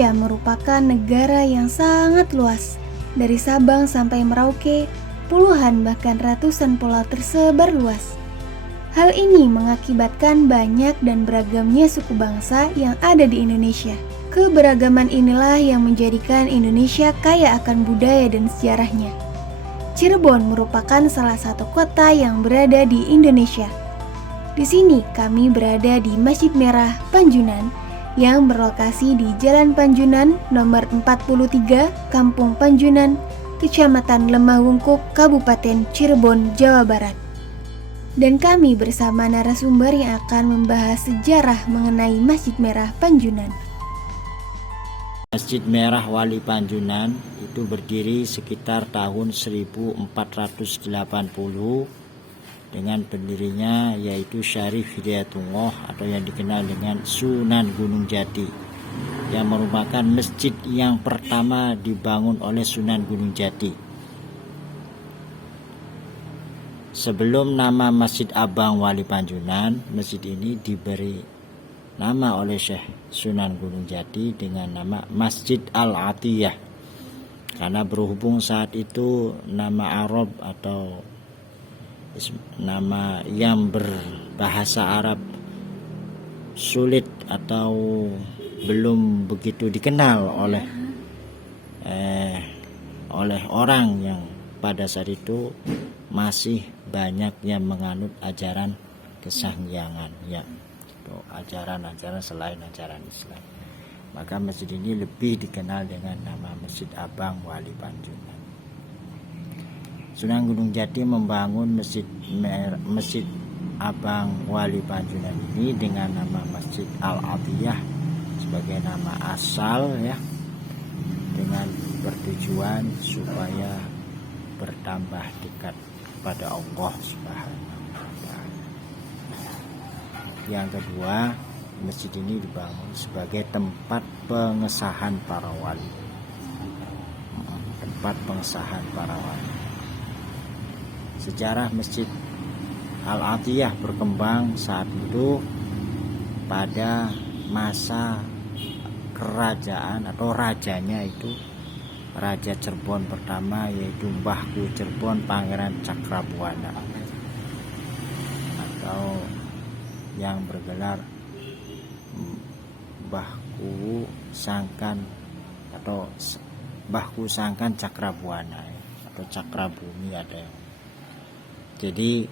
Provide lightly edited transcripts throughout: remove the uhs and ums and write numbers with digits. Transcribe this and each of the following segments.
Indonesia merupakan negara yang sangat luas. Dari Sabang sampai Merauke, puluhan bahkan ratusan pulau tersebar luas. Hal ini mengakibatkan banyak dan beragamnya suku bangsa yang ada di Indonesia. Keberagaman inilah yang menjadikan Indonesia kaya akan budaya dan sejarahnya. Cirebon merupakan salah satu kota yang berada di Indonesia. Di sini kami berada di Masjid Merah Panjunan yang berlokasi di Jalan Panjunan nomor 43, Kampung Panjunan, Kecamatan Lemah Wungkuk, Kabupaten Cirebon, Jawa Barat. Dan kami bersama narasumber yang akan membahas sejarah mengenai Masjid Merah Panjunan. Masjid Merah Wali Panjunan itu berdiri sekitar tahun 1480 dengan pendirinya yaitu Syarif Hidayatullah atau yang dikenal dengan Sunan Gunung Jati, yang merupakan masjid yang pertama dibangun oleh Sunan Gunung Jati. Sebelum nama Masjid Abang Wali Panjunan, masjid ini diberi nama oleh Syekh Sunan Gunung Jati dengan nama Masjid Al-Atiyah, karena berhubung saat itu nama Arab atau nama yang berbahasa Arab sulit atau belum begitu dikenal oleh orang yang pada saat itu masih banyak yang menganut ajaran kesangyangan, ya, ajaran-ajaran selain ajaran Islam. Maka masjid ini lebih dikenal dengan nama Masjid Abang Wali Panjunan. Sunan Gunung Jati membangun Masjid Abang Wali Panjunan ini dengan nama Masjid Al-Atiyah sebagai nama asal, ya, dengan bertujuan supaya bertambah dekat kepada Allah Subhanahu wa Ta'ala. Yang kedua, masjid ini dibangun sebagai tempat pengesahan para wali. Tempat pengesahan para wali. Sejarah Masjid Al-Atiyah berkembang saat itu pada masa kerajaan atau rajanya itu Raja Cirebon pertama, yaitu Mbahku Cirebon Pangeran Cakrabuana, atau yang bergelar Mbahku Sangkan atau Mbahku Sangkan Cakrabuana atau Cakrabumi ada yang. Jadi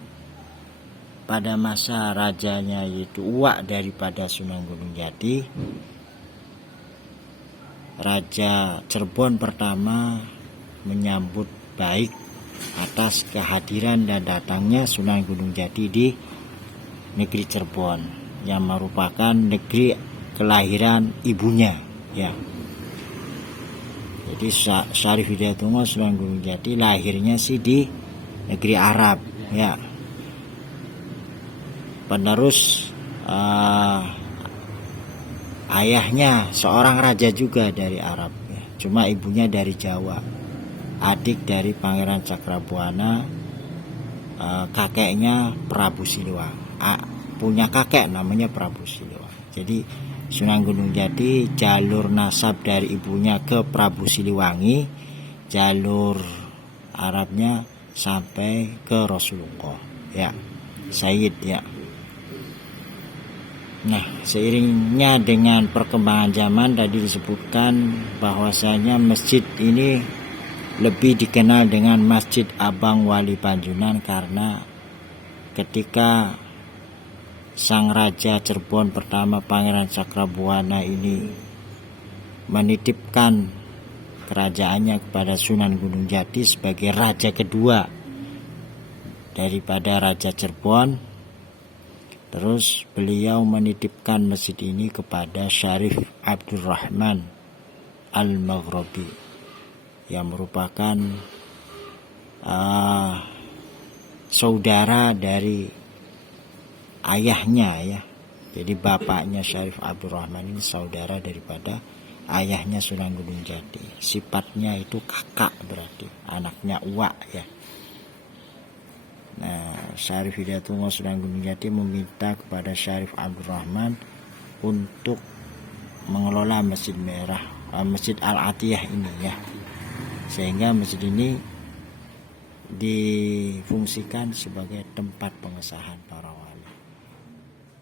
pada masa rajanya yaitu uak daripada Sunan Gunung Jati, Raja Cirebon pertama menyambut baik atas kehadiran dan datangnya Sunan Gunung Jati di negeri Cirebon, yang merupakan negeri kelahiran ibunya, ya. Jadi Syarif Hidayatullah Sunan Gunung Jati lahirnya sih di negeri Arab, ya. Penerus ayahnya seorang raja juga dari Arab, ya. Cuma ibunya dari Jawa, adik dari Pangeran Cakrabuana, kakeknya Prabu Siliwangi, punya kakek namanya Prabu Siliwangi. Jadi Sunan Gunung Jati jalur nasab dari ibunya ke Prabu Siliwangi, jalur Arabnya sampai ke Rasulullah, ya, Sayyid, ya. Nah, seiringnya dengan perkembangan zaman tadi disebutkan bahwasanya masjid ini lebih dikenal dengan Masjid Abang Wali Panjunan karena ketika sang Raja Cirebon pertama Pangeran Cakrabuana ini menitipkan kerajaannya kepada Sunan Gunung Jati sebagai raja kedua daripada Raja Cirebon, terus beliau menitipkan masjid ini kepada Syarif Abdurrahman Al-Maghribi yang merupakan saudara dari ayahnya, ya. Jadi bapaknya Syarif Abdurrahman ini saudara daripada ayahnya Sunan Gunung Jati. Sifatnya itu kakak, berarti anaknya uak, ya. Nah, Syarif Hidayatullah Sunan Gunung Jati meminta kepada Syarif Abdurrahman untuk mengelola Masjid Merah Masjid Al-Atiyah ini ya. Sehingga masjid ini difungsikan sebagai tempat pengesahan para wali.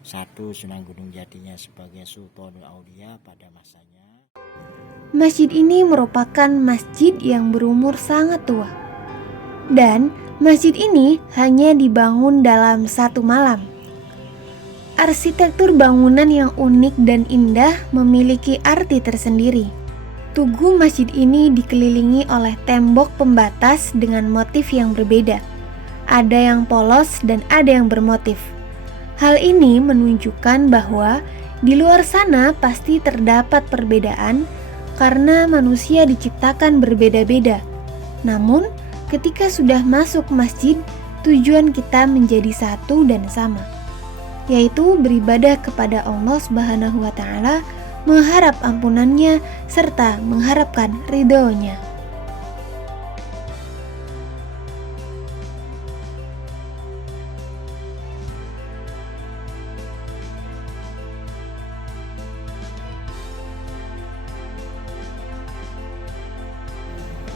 Satu, Sunan Gunung Jatinya sebagai Sultanul Aulia pada masanya. Masjid ini merupakan masjid yang berumur sangat tua. Dan masjid ini hanya dibangun dalam satu malam. Arsitektur bangunan yang unik dan indah memiliki arti tersendiri. Tugu masjid ini dikelilingi oleh tembok pembatas dengan motif yang berbeda. Ada yang polos dan ada yang bermotif. Hal ini menunjukkan bahwa di luar sana pasti terdapat perbedaan karena manusia diciptakan berbeda-beda. Namun, ketika sudah masuk masjid, tujuan kita menjadi satu dan sama, yaitu beribadah kepada Allah Subhanahu wa Ta'ala, mengharap ampunannya serta mengharapkan ridhonya.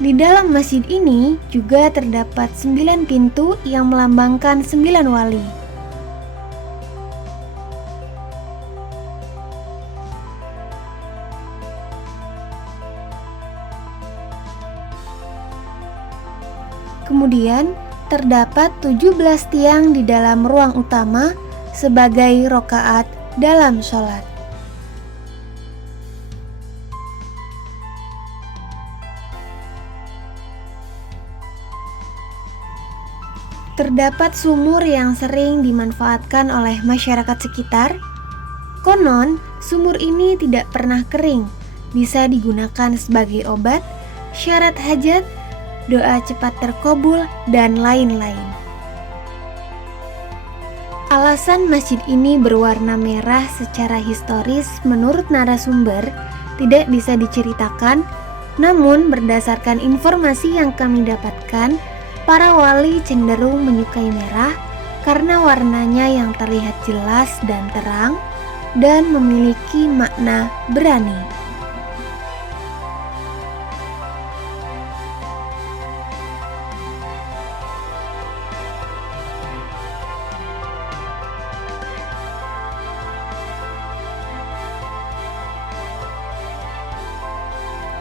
Di dalam masjid ini juga terdapat 9 pintu yang melambangkan 9 wali. Kemudian terdapat 17 tiang di dalam ruang utama sebagai rokaat dalam sholat. Terdapat sumur yang sering dimanfaatkan oleh masyarakat sekitar. Konon, sumur ini tidak pernah kering, bisa digunakan sebagai obat, syarat hajat, doa cepat terkabul, dan lain-lain. Alasan masjid ini berwarna merah secara historis menurut narasumber tidak bisa diceritakan, namun berdasarkan informasi yang kami dapatkan, para wali cenderung menyukai merah karena warnanya yang terlihat jelas dan terang dan memiliki makna berani.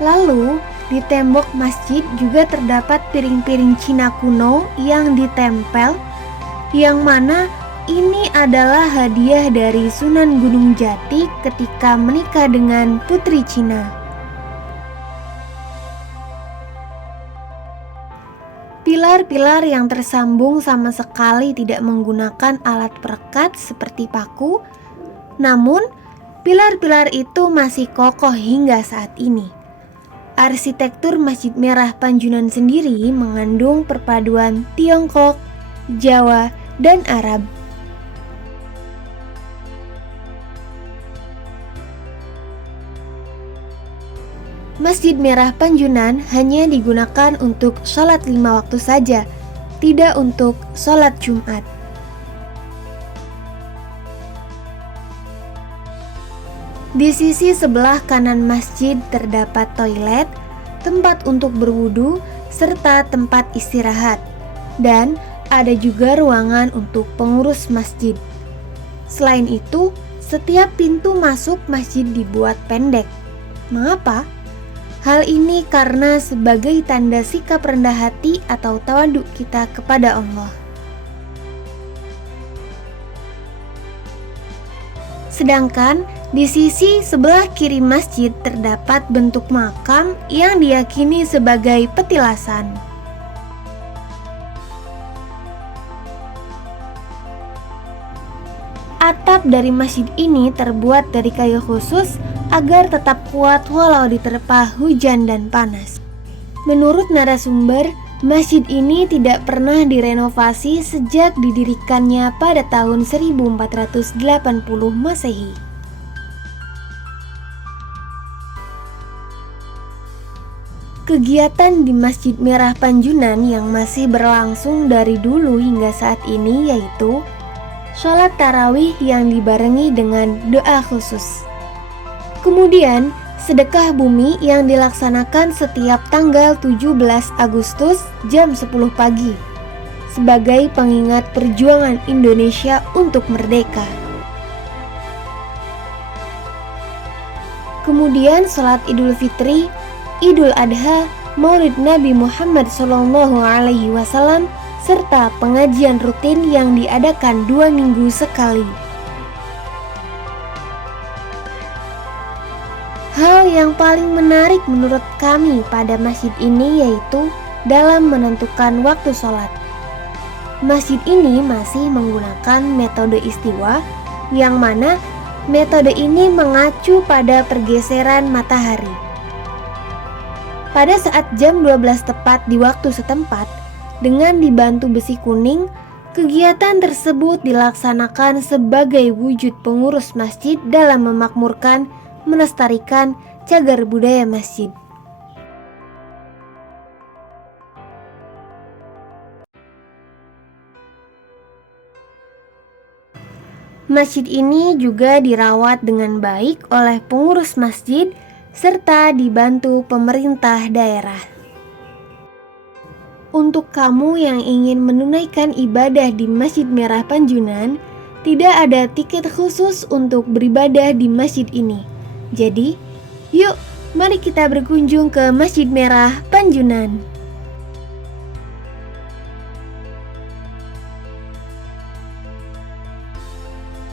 Lalu, di tembok masjid juga terdapat piring-piring Cina kuno yang ditempel, yang mana ini adalah hadiah dari Sunan Gunung Jati ketika menikah dengan putri Cina. Pilar-pilar yang tersambung sama sekali tidak menggunakan alat perekat seperti paku, namun pilar-pilar itu masih kokoh hingga saat ini. Arsitektur Masjid Merah Panjunan sendiri mengandung perpaduan Tiongkok, Jawa, dan Arab. Masjid Merah Panjunan hanya digunakan untuk sholat 5 waktu saja, tidak untuk sholat Jumat. Di sisi sebelah kanan masjid terdapat toilet, tempat untuk berwudu, serta tempat istirahat. Dan ada juga ruangan untuk pengurus masjid. Selain itu, setiap pintu masuk masjid dibuat pendek. Mengapa? Hal ini karena sebagai tanda sikap rendah hati atau tawaduk kita kepada Allah. Sedangkan di sisi sebelah kiri masjid terdapat bentuk makam yang diyakini sebagai petilasan. Atap dari masjid ini terbuat dari kayu khusus agar tetap kuat walau diterpa hujan dan panas. Menurut narasumber, masjid ini tidak pernah direnovasi sejak didirikannya pada tahun 1480 Masehi. Kegiatan di Masjid Merah Panjunan yang masih berlangsung dari dulu hingga saat ini yaitu sholat tarawih yang dibarengi dengan doa khusus. Kemudian, sedekah bumi yang dilaksanakan setiap tanggal 17 Agustus jam 10 pagi sebagai pengingat perjuangan Indonesia untuk merdeka. Kemudian sholat Idul Fitri, Idul Adha, Maulid Nabi Muhammad SAW, serta pengajian rutin yang diadakan 2 minggu sekali. Hal yang paling menarik menurut kami pada masjid ini yaitu dalam menentukan waktu sholat. Masjid ini masih menggunakan metode istiwa, yang mana metode ini mengacu pada pergeseran matahari. Pada saat jam 12 tepat di waktu setempat, dengan dibantu besi kuning, kegiatan tersebut dilaksanakan sebagai wujud pengurus masjid dalam memakmurkan, melestarikan cagar budaya masjid. Masjid ini juga dirawat dengan baik oleh pengurus masjid serta dibantu pemerintah daerah. Untuk kamu yang ingin menunaikan ibadah di Masjid Merah Panjunan, tidak ada tiket khusus untuk beribadah di masjid ini. Jadi, yuk, mari kita berkunjung ke Masjid Merah Panjunan.